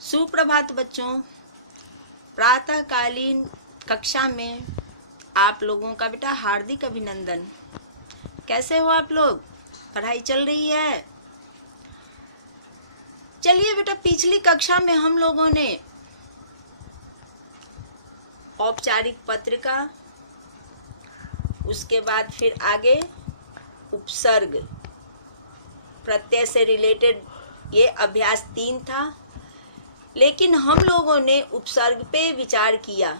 सुप्रभात बच्चों। प्रातःकालीन कक्षा में आप लोगों का बेटा हार्दिक अभिनंदन। कैसे हो आप लोग? पढ़ाई चल रही है? चलिए बेटा, पिछली कक्षा में हम लोगों ने औपचारिक पत्रिका, उसके बाद फिर आगे उपसर्ग, प्रत्यय से रिलेटेड ये अभ्यास 3 था। लेकिन हम लोगों ने उपसर्ग पे विचार किया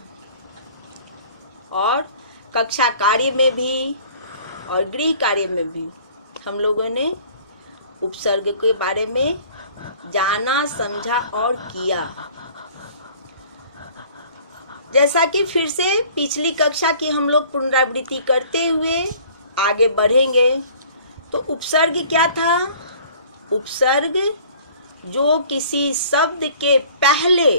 और कक्षा कार्य में भी और गृह कार्य में भी हम लोगों ने उपसर्ग के बारे में जाना, समझा और किया। जैसा कि फिर से पिछली कक्षा की हम लोग पुनरावृत्ति करते हुए आगे बढ़ेंगे। तो उपसर्ग क्या था? उपसर्ग जो किसी शब्द के पहले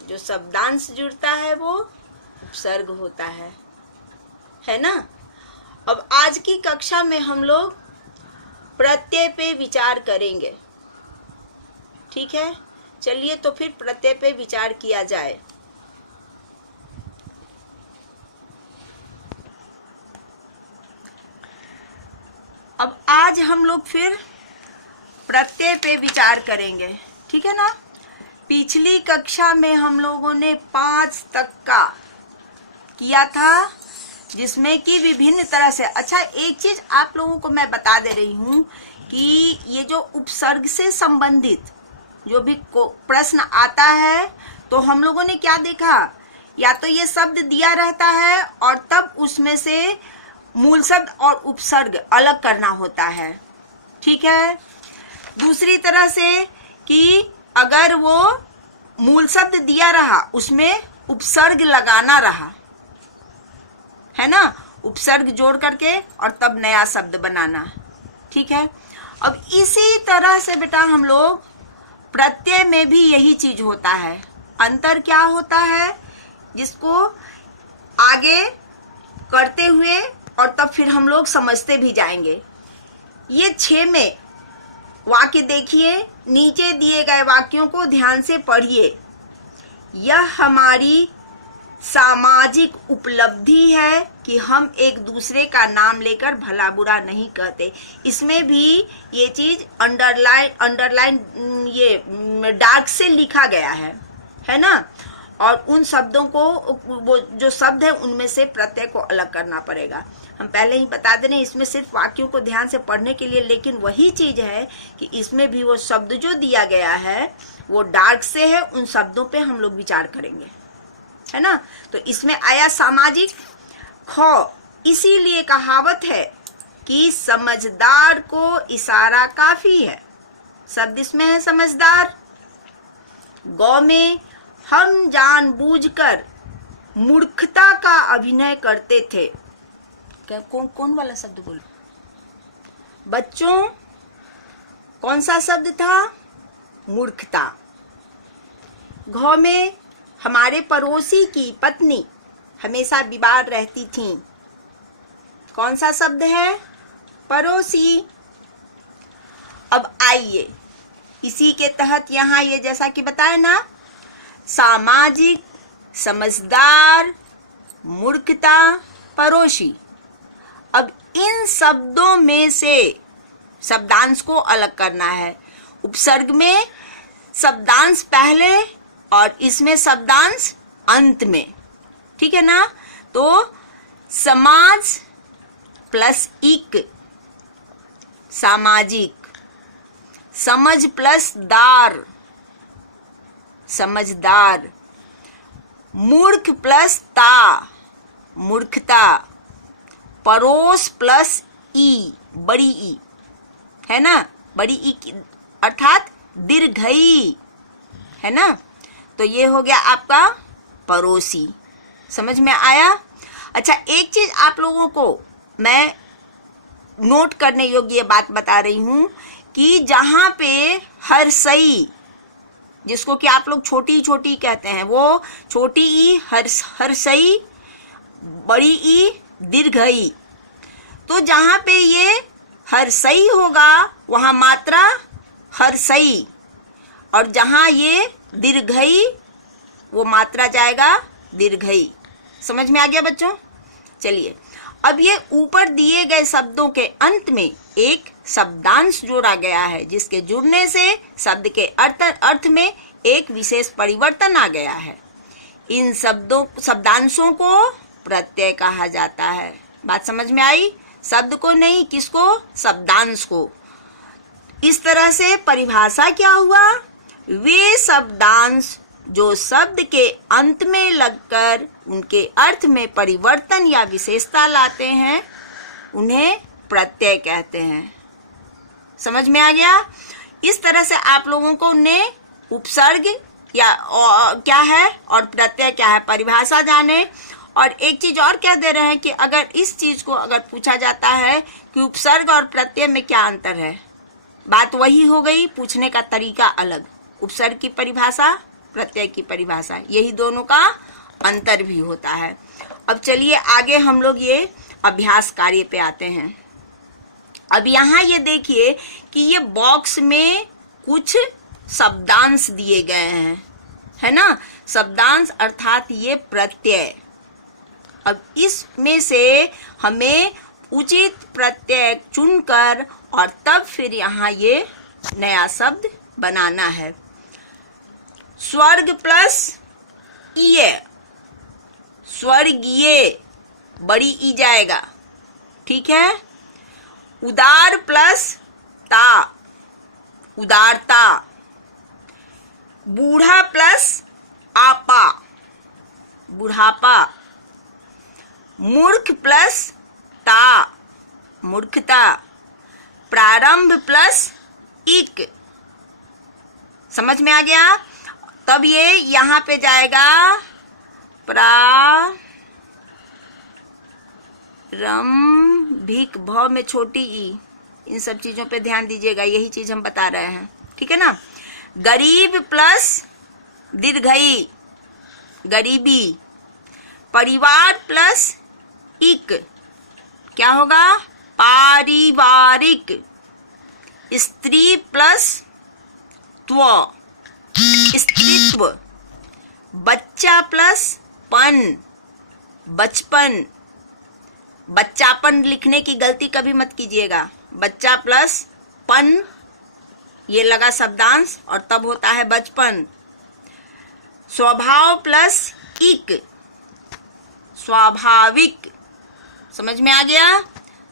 जो शब्दांश जुड़ता है वो उपसर्ग होता है ना। अब आज की कक्षा में हम लोग प्रत्यय पे विचार करेंगे, ठीक है? चलिए तो फिर प्रत्यय पे विचार किया जाए। अब आज हम लोग फिर प्रत्यय पे विचार करेंगे, ठीक है ना। पिछली कक्षा में हम लोगों ने 5 तक का किया था, जिसमें कि विभिन्न तरह से। अच्छा, एक चीज आप लोगों को मैं बता दे रही हूँ कि ये जो उपसर्ग से संबंधित जो भी प्रश्न आता है तो हम लोगों ने क्या देखा, या तो ये शब्द दिया रहता है और तब उसमें से मूल शब्द और उपसर्ग अलग करना होता है, ठीक है। दूसरी तरह से कि अगर वो मूल शब्द दिया रहा उसमें उपसर्ग लगाना रहा, है ना, उपसर्ग जोड़ करके और तब नया शब्द बनाना, ठीक है। अब इसी तरह से बेटा हम लोग प्रत्यय में भी यही चीज होता है। अंतर क्या होता है, जिसको आगे करते हुए और तब फिर हम लोग समझते भी जाएंगे। ये 6 में वाक्य देखिए, नीचे दिए गए वाक्यों को ध्यान से पढ़िए। यह हमारी सामाजिक उपलब्धि है कि हम एक दूसरे का नाम लेकर भला बुरा नहीं कहते। इसमें भी ये चीज अंडरलाइन ये डार्क से लिखा गया है ना। और उन शब्दों को, वो जो शब्द है उनमें से प्रत्यय को अलग करना पड़ेगा। हम पहले ही बता दे रहे हैं, इसमें सिर्फ वाक्यों को ध्यान से पढ़ने के लिए, लेकिन वही चीज है कि इसमें भी वो शब्द जो दिया गया है वो डार्क से है, उन शब्दों पे हम लोग विचार करेंगे, है ना। तो इसमें आया सामाजिक ख, इसीलिए कहावत है कि समझदार को इशारा काफी है। शब्द इसमें है समझदार। गौ में हम जानबूझकर मूर्खता का अभिनय करते थे। कौन वाला शब्द बोलो बच्चों? कौन सा शब्द था? मूर्खता। घ में हमारे पड़ोसी की पत्नी हमेशा बीमार रहती थी। कौन सा शब्द है? पड़ोसी। अब आइए इसी के तहत यहाँ ये जैसा कि बताया ना, सामाजिक, समझदार, मूर्खता, पड़ोसी। अब इन शब्दों में से शब्दांश को अलग करना है। उपसर्ग में शब्दांश पहले और इसमें शब्दांश अंत में, ठीक है ना। तो समाज प्लस इक सामाजिक, समझ प्लस दार समझदार, मूर्ख प्लस ता मूर्खता, पड़ोस प्लस ई बड़ी ई, है ना, बड़ी ई अर्थात दीर्घई, है ना। तो ये हो गया आपका पड़ोसी। समझ में आया? अच्छा, एक चीज आप लोगों को मैं नोट करने योग्य बात बता रही हूं कि जहां पे हर्षई, जिसको कि आप लोग छोटी छोटी कहते हैं, वो छोटी ई हर्षई, बड़ी ई दीर्घई। तो जहां पे ये हर्षई होगा वहां मात्रा हर्षई, और जहां ये दीर्घई, वो मात्रा जाएगा दीर्घई। समझ में आ गया बच्चों? चलिए, अब ये ऊपर दिए गए शब्दों के अंत में एक शब्दांश जोड़ा गया है, जिसके जुड़ने से शब्द के अर्थ में एक विशेष परिवर्तन आ गया है। इन शब्दांशों को प्रत्यय कहा जाता है। बात समझ में आई? शब्द को नहीं, किसको? शब्दांश को। इस तरह से परिभाषा क्या हुआ? वे शब्दांश जो शब्द के अंत में लगकर उनके अर्थ में परिवर्तन या विशेषता लाते हैं, उन्हें प्रत्यय कहते हैं। समझ में आ गया? इस तरह से आप लोगों को उन्हें उपसर्ग या क्या है और प्रत्यय क्या है परिभाषा जाने। और एक चीज और कह दे रहे हैं कि अगर इस चीज को अगर पूछा जाता है कि उपसर्ग और प्रत्यय में क्या अंतर है, बात वही हो गई, पूछने का तरीका अलग। उपसर्ग की परिभाषा, प्रत्यय की परिभाषा, यही दोनों का अंतर भी होता है। अब चलिए आगे हम लोग ये अभ्यास कार्य पे आते हैं। अब यहाँ ये देखिए कि ये बॉक्स में कुछ शब्दांश दिए गए हैं, है ना? शब्दांश अर्थात ये प्रत्यय। अब इसमें से हमें उचित प्रत्यय चुनकर और तब फिर यहाँ ये नया शब्द बनाना है। स्वर्ग प्लस ईय, स्वर्गीय, बड़ी ई जाएगा, ठीक है? उदार प्लस ता, उदारता। बूढ़ा प्लस आपा, बुढ़ापा। मूर्ख प्लस ता, मूर्खता। प्रारंभ प्लस इक। समझ में आ गया? तब ये यहाँ पे जाएगा प्रारंभिक, भ में छोटी ई। इन सब चीजों पे ध्यान दीजिएगा, यही चीज हम बता रहे हैं, ठीक है ना? गरीब प्लस दीर्घई, गरीबी। परिवार प्लस इक, क्या होगा? पारिवारिक। स्त्री प्लस त्व, स्त्रीत्व। बच्चा प्लस पन, बचपन। बच्चापन लिखने की गलती कभी मत कीजिएगा। बच्चा प्लस पन, ये लगा शब्दांश और तब होता है बचपन। स्वभाव प्लस इक, स्वाभाविक। समझ में आ गया?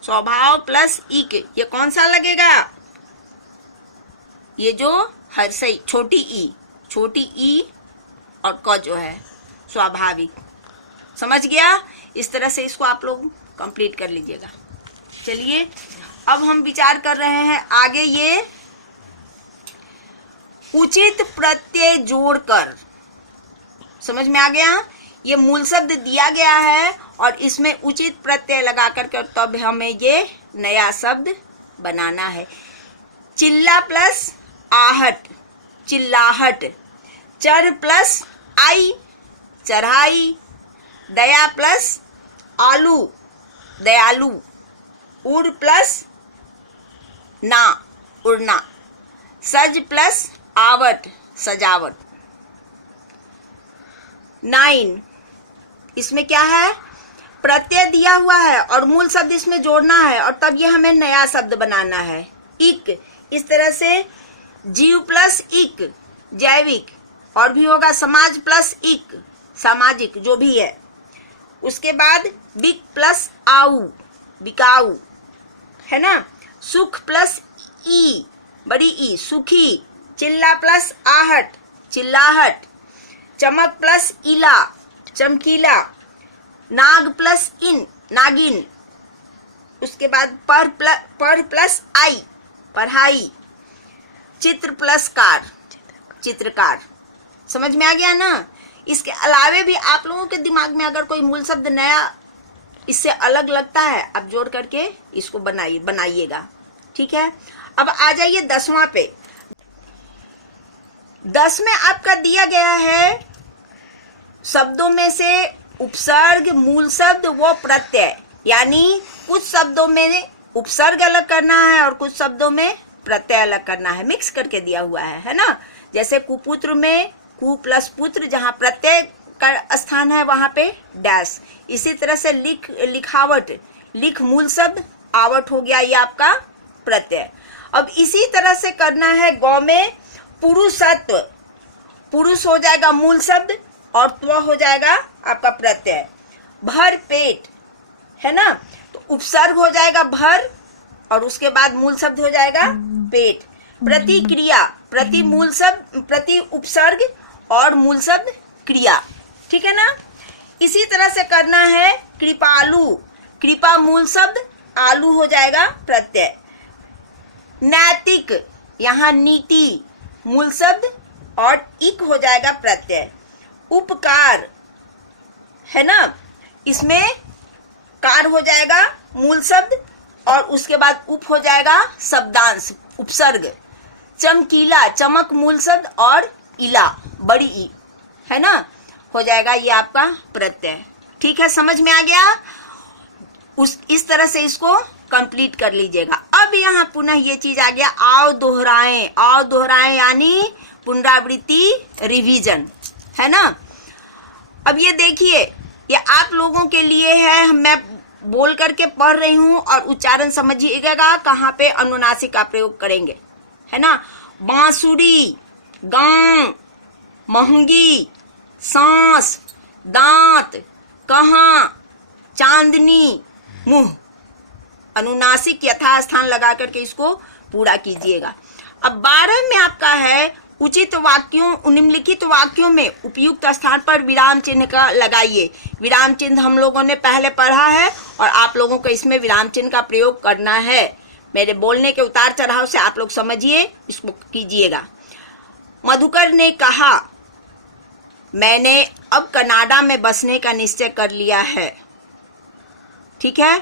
स्वभाव प्लस इक, ये कौन सा लगेगा? ये जो हर्षई, छोटी ई और क जो है स्वाभाविक। समझ गया? इस तरह से इसको आप लोग कंप्लीट कर लीजिएगा। चलिए अब हम विचार कर रहे हैं आगे ये उचित प्रत्यय जोड़कर। समझ में आ गया? ये मूल शब्द दिया गया है और इसमें उचित प्रत्यय लगा करके तब हमें ये नया शब्द बनाना है। चिल्ला प्लस आहट, चिल्लाहट। चर प्लस आई, चढ़ाई। दया प्लस आलू, दयालु। उड़ प्लस ना, उड़ना। सज प्लस आवट, सजावट। 9, इसमें क्या है? प्रत्यय दिया हुआ है और मूल शब्द इसमें जोड़ना है और तब ये हमें नया शब्द बनाना है। इक, इस तरह से जीव प्लस इक, जैविक। और भी होगा समाज प्लस इक, सामाजिक, जो भी है। उसके बाद बिक प्लस आऊ, बिकाऊ, है ना? सुख प्लस ई, बड़ी ई, सुखी। चिल्ला प्लस आहट, चिल्लाहट। चमक प्लस इला, चमकीला। नाग प्लस इन, नागिन। उसके बाद पर प्लस आई, पढ़ाई। चित्र प्लस कार, चित्रकार। समझ में आ गया ना? इसके अलावे भी आप लोगों के दिमाग में अगर कोई मूल शब्द नया इससे अलग लगता है, आप जोड़ करके इसको बनाइएगा, ठीक है? अब आ जाइए 10वां पे। 10 में आपका दिया गया है शब्दों में से उपसर्ग, मूल शब्द व प्रत्यय। यानी कुछ शब्दों में उपसर्ग अलग करना है और कुछ शब्दों में प्रत्यय अलग करना है, मिक्स करके दिया हुआ है ना? जैसे कुपुत्र में कु प्लस पुत्र, जहाँ प्रत्यय का स्थान है वहां पे डैश। इसी तरह से लिखावट, लिख मूल शब्द, आवट हो गया ये आपका प्रत्यय। अब इसी तरह से करना है गौ में पुरुषत्व, पुरुष हो जाएगा मूल शब्द और त्व हो जाएगा आपका प्रत्यय। भर पेट है ना, तो उपसर्ग हो जाएगा भर और उसके बाद मूल शब्द हो जाएगा पेट। प्रतिक्रिया, प्रति मूल शब्द, प्रति उपसर्ग और मूल शब्द क्रिया, ठीक है ना। इसी तरह से करना है कृपालु, कृपा मूल शब्द, आलू हो जाएगा प्रत्यय। नैतिक, यहाँ नीति मूल शब्द और इक हो जाएगा प्रत्यय। उपकार है ना, इसमें कार हो जाएगा मूल शब्द और उसके बाद उप हो जाएगा शब्दांश उपसर्ग। चमकीला, चमक मूल शब्द और इला बड़ी ई है ना, हो जाएगा ये आपका प्रत्यय। ठीक है, समझ में आ गया। इस तरह से इसको कंप्लीट कर लीजिएगा। अब यहाँ पुनः ये चीज आ गया, आओ दोहराएं, आओ दोहराएं यानी पुनरावृत्ति, रिवीजन है ना। अब ये देखिए, ये आप लोगों के लिए है, मैं बोल करके पढ़ रही हूं और उच्चारण समझिएगा कहाँ पे अनुनासिक का प्रयोग करेंगे, है ना। बांसुरी, गांव, महंगी, सांस, दांत, कहाँ, चांदनी, मुंह, अनुनासिक यथास्थान लगा करके इसको पूरा कीजिएगा। अब 12 में आपका है उचित वाक्यों, निम्नलिखित वाक्यों में उपयुक्त स्थान पर विराम चिन्ह का लगाइए। विराम चिन्ह हम लोगों ने पहले पढ़ा है और आप लोगों को इसमें विराम चिन्ह का प्रयोग करना है। मेरे बोलने के उतार चढ़ाव से आप लोग समझिए, इसको कीजिएगा। मधुकर ने कहा, मैंने अब कनाडा में बसने का निश्चय कर लिया है। ठीक है।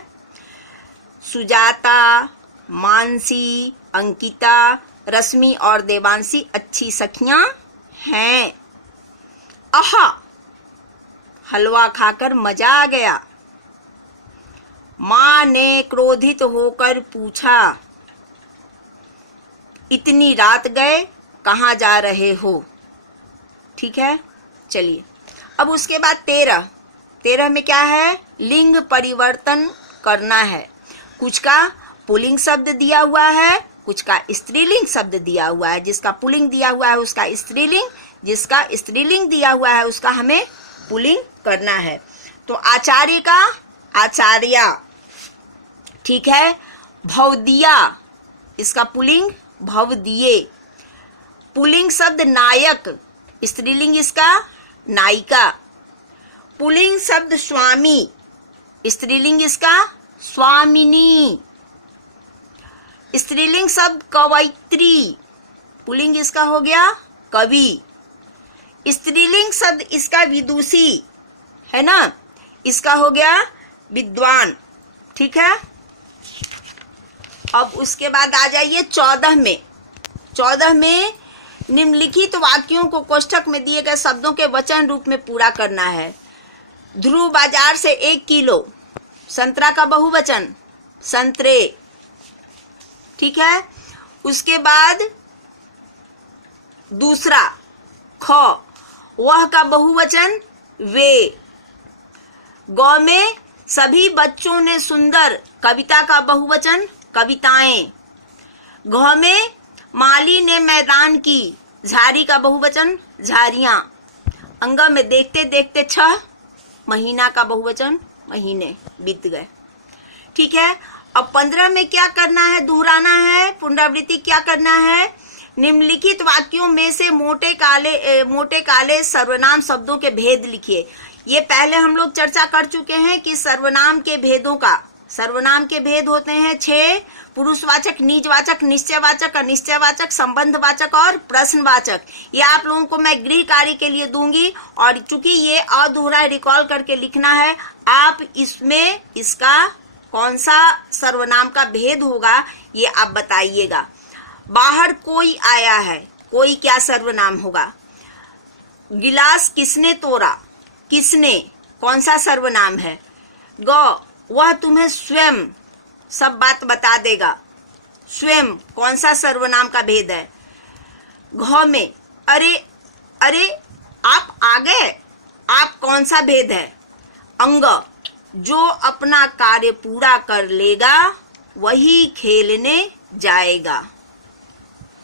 सुजाता, मानसी, अंकिता, रश्मि और देवांशी अच्छी सखियां हैं। आहा, हलवा खाकर मजा आ गया। मां ने क्रोधित होकर पूछा, इतनी रात गए, कहाँ जा रहे हो। ठीक है, चलिए। अब उसके बाद 13 में क्या है, लिंग परिवर्तन करना है। कुछ का पुल्लिंग शब्द दिया हुआ है, कुछ का स्त्रीलिंग शब्द दिया हुआ है। जिसका पुल्लिंग दिया हुआ है उसका स्त्रीलिंग, जिसका स्त्रीलिंग दिया हुआ है उसका हमें पुल्लिंग करना है। तो आचार्य का आचार्या, ठीक है। भवदिया, इसका पुल्लिंग भवदिये। पुल्लिंग शब्द नायक, स्त्रीलिंग इसका नायिका। पुल्लिंग शब्द स्वामी, स्त्रीलिंग इसका स्वामिनी। स्त्रीलिंग शब्द कवयित्री, पुल्लिंग इसका हो गया कवि। स्त्रीलिंग शब्द इसका विदुषी है ना, इसका हो गया विद्वान। ठीक है। अब उसके बाद आ जाइए 14 में निम्नलिखित वाक्यों को कोष्ठक में दिए गए शब्दों के वचन रूप में पूरा करना है। ध्रुव बाजार से 1 किलो, संतरा का बहुवचन संतरे। ठीक है। उसके बाद दूसरा ख, वह का बहुवचन वे। गौ में सभी बच्चों ने सुंदर, कविता का बहुवचन कविताएं। घ में माली ने मैदान की, झाड़ी का बहुवचन झाड़ियां। अंग में देखते देखते 6, महीना का बहुवचन महीने बीत गए। ठीक है। अब 15 में क्या करना है, दोहराना है, पुनरावृत्ति क्या करना है। निम्नलिखित वाक्यों में से मोटे काले सर्वनाम शब्दों के भेद लिखिए। ये पहले हम लोग चर्चा कर चुके हैं कि सर्वनाम के भेदों का, सर्वनाम के भेद होते हैं 6, पुरुषवाचक, निजवाचक, निश्चयवाचक, अनिश्चयवाचक, संबंधवाचक और प्रश्नवाचक। ये आप लोगों को मैं गृह कार्य के लिए दूंगी और चूंकि ये अधूरा रिकॉल करके लिखना है, आप इसमें इसका कौन सा सर्वनाम का भेद होगा ये आप बताइएगा। बाहर कोई आया है, कोई क्या सर्वनाम होगा। गिलास किसने तोड़ा, किसने कौन सा सर्वनाम है। ग, वह तुम्हें स्वयं सब बात बता देगा, स्वयं कौन सा सर्वनाम का भेद है। घ में अरे आप आ गए। आप कौन सा भेद है? अंग। जो अपना कार्य पूरा कर लेगा वही खेलने जाएगा।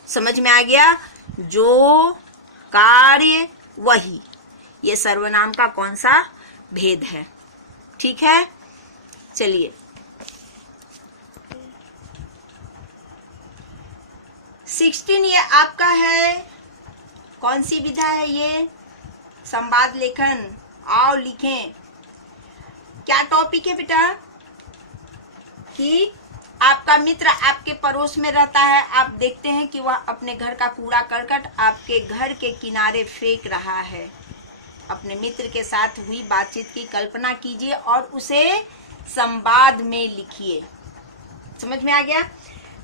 समझ में आ गया? जो कार्य वही, ये सर्वनाम का कौन सा भेद है? ठीक है, चलिए 16 ये आपका है, कौन सी विधा है ये? संवाद लेखन। आओ लिखें। क्या टॉपिक है बेटा? कि आपका मित्र आपके पड़ोस में रहता है, आप देखते हैं कि वह अपने घर का कूड़ा करकट आपके घर के किनारे फेंक रहा है। अपने मित्र के साथ हुई बातचीत की कल्पना कीजिए और उसे संवाद में लिखिए। समझ में आ गया?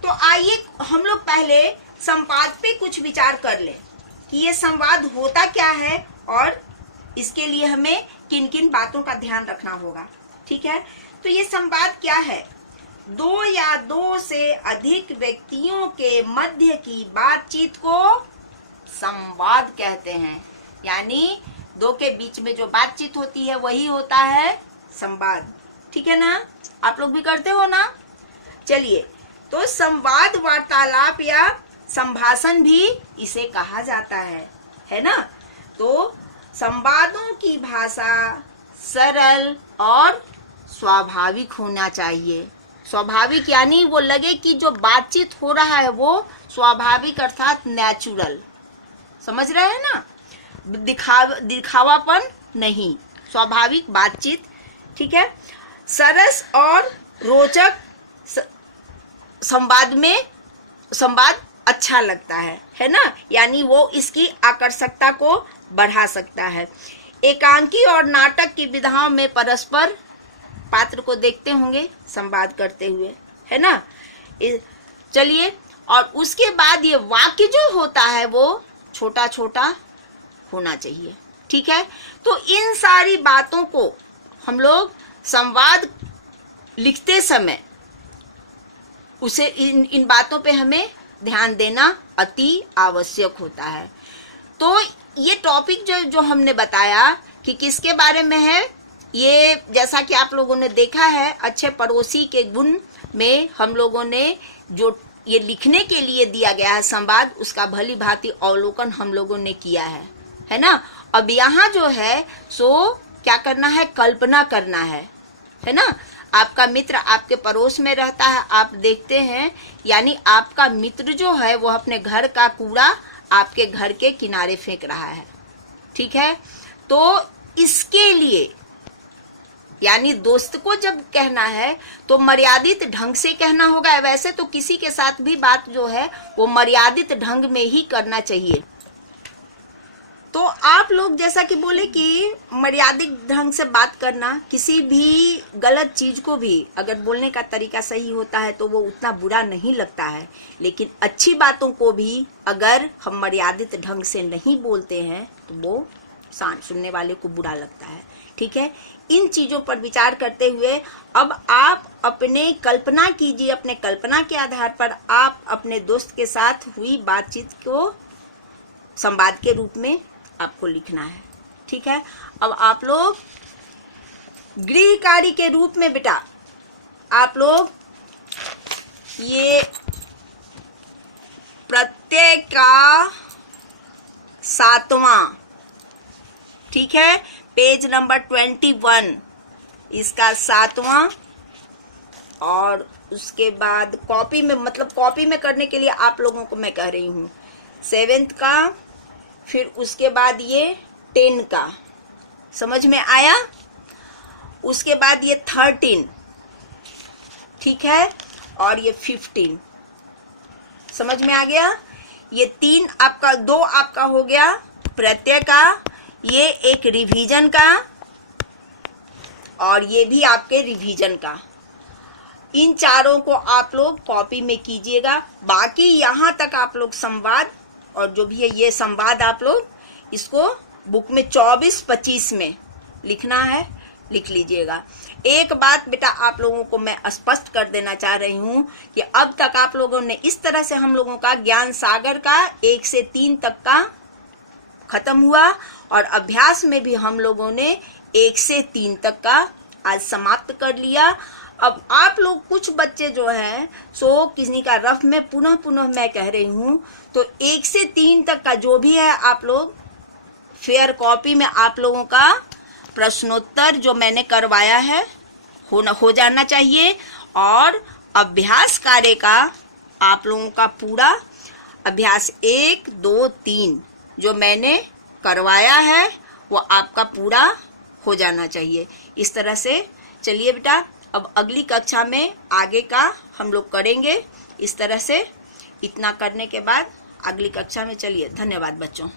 तो आइए हम लोग पहले संवाद पे कुछ विचार कर लें कि ये संवाद होता क्या है और इसके लिए हमें किन किन बातों का ध्यान रखना होगा। ठीक है, तो ये संवाद क्या है? दो या दो से अधिक व्यक्तियों के मध्य की बातचीत को संवाद कहते हैं। यानी दो के बीच में जो बातचीत होती है वही होता है संवाद। ठीक है ना? आप लोग भी करते हो ना? चलिए, तो संवाद वार्तालाप या संभाषण भी इसे कहा जाता है ना? तो संवादों की भाषा सरल और स्वाभाविक होना चाहिए। स्वाभाविक यानी वो लगे कि जो बातचीत हो रहा है वो स्वाभाविक अर्थात नेचुरल। समझ रहे हैं ना? दिखावापन नहीं, स्वाभाविक बातचीत। ठीक है, सरस और रोचक संवाद अच्छा लगता है ना? यानी वो इसकी आकर्षकता को बढ़ा सकता है। एकांकी और नाटक की विधाओं में परस्पर पात्र को देखते होंगे संवाद करते हुए, है ना? चलिए, और उसके बाद ये वाक्य जो होता है वो छोटा छोटा होना चाहिए। ठीक है, तो इन सारी बातों को हम लोग संवाद लिखते समय उसे इन बातों पे हमें ध्यान देना अति आवश्यक होता है। तो ये टॉपिक जो हमने बताया कि किसके बारे में है, ये जैसा कि आप लोगों ने देखा है अच्छे पड़ोसी के गुण में हम लोगों ने जो ये लिखने के लिए दिया गया है संवाद, उसका भली भांति अवलोकन हम लोगों ने किया है ना? अब यहाँ जो है सो क्या करना है? कल्पना करना है ना? आपका मित्र आपके पड़ोस में रहता है, आप देखते हैं, यानी आपका मित्र जो है वो अपने घर का कूड़ा आपके घर के किनारे फेंक रहा है। ठीक है, तो इसके लिए यानी दोस्त को जब कहना है तो मर्यादित ढंग से कहना होगा। वैसे तो किसी के साथ भी बात जो है वो मर्यादित ढंग में ही करना चाहिए। तो आप लोग जैसा कि बोले कि मर्यादित ढंग से बात करना, किसी भी गलत चीज को भी अगर बोलने का तरीका सही होता है तो वो उतना बुरा नहीं लगता है, लेकिन अच्छी बातों को भी अगर हम मर्यादित ढंग से नहीं बोलते हैं तो वो सुनने वाले को बुरा लगता है। ठीक है, इन चीजों पर विचार करते हुए अब आप अपने कल्पना कीजिए, अपने कल्पना के आधार पर आप अपने दोस्त के साथ हुई बातचीत को संवाद के रूप में आपको लिखना है। ठीक है, अब आप लोग गृह कार्य के रूप में बेटा आप लोग ये प्रत्यय का 7वां, ठीक है, पेज नंबर 21 इसका 7वां, और उसके बाद कॉपी में, मतलब कॉपी में करने के लिए आप लोगों को मैं कह रही हूँ 7th का, फिर उसके बाद ये 10 का। समझ में आया? उसके बाद ये 13, ठीक है, और ये 15। समझ में आ गया? ये 3 आपका, 2 आपका हो गया प्रत्यय का, ये एक रिवीजन का, और ये भी आपके रिवीजन का। इन चारों को आप लोग कॉपी में कीजिएगा। बाकी यहाँ तक आप लोग संवाद और जो भी है ये संवाद आप लोग इसको बुक में 24-25 में लिखना है, लिख लीजिएगा। एक बात बेटा आप लोगों को मैं स्पष्ट कर देना चाह रही हूँ कि अब तक आप लोगों ने इस तरह से हम लोगों का ज्ञान सागर का 1 से 3 तक का खत्म हुआ, और अभ्यास में भी हम लोगों ने 1 से 3 तक का आज समाप्त कर लिया। अब आप लोग कुछ बच्चे जो हैं सो किसी का रफ में पुनः मैं कह रही हूँ, तो 1 से 3 तक का जो भी है आप लोग फेयर कॉपी में आप लोगों का प्रश्नोत्तर जो मैंने करवाया है हो जाना चाहिए। और अभ्यास कार्य का आप लोगों का पूरा अभ्यास 1, 2, 3 जो मैंने करवाया है वो आपका पूरा हो जाना चाहिए। इस तरह से चलिए बेटा, अब अगली कक्षा में आगे का हम लोग करेंगे। इस तरह से इतना करने के बाद अगली कक्षा में चलिए। धन्यवाद बच्चों।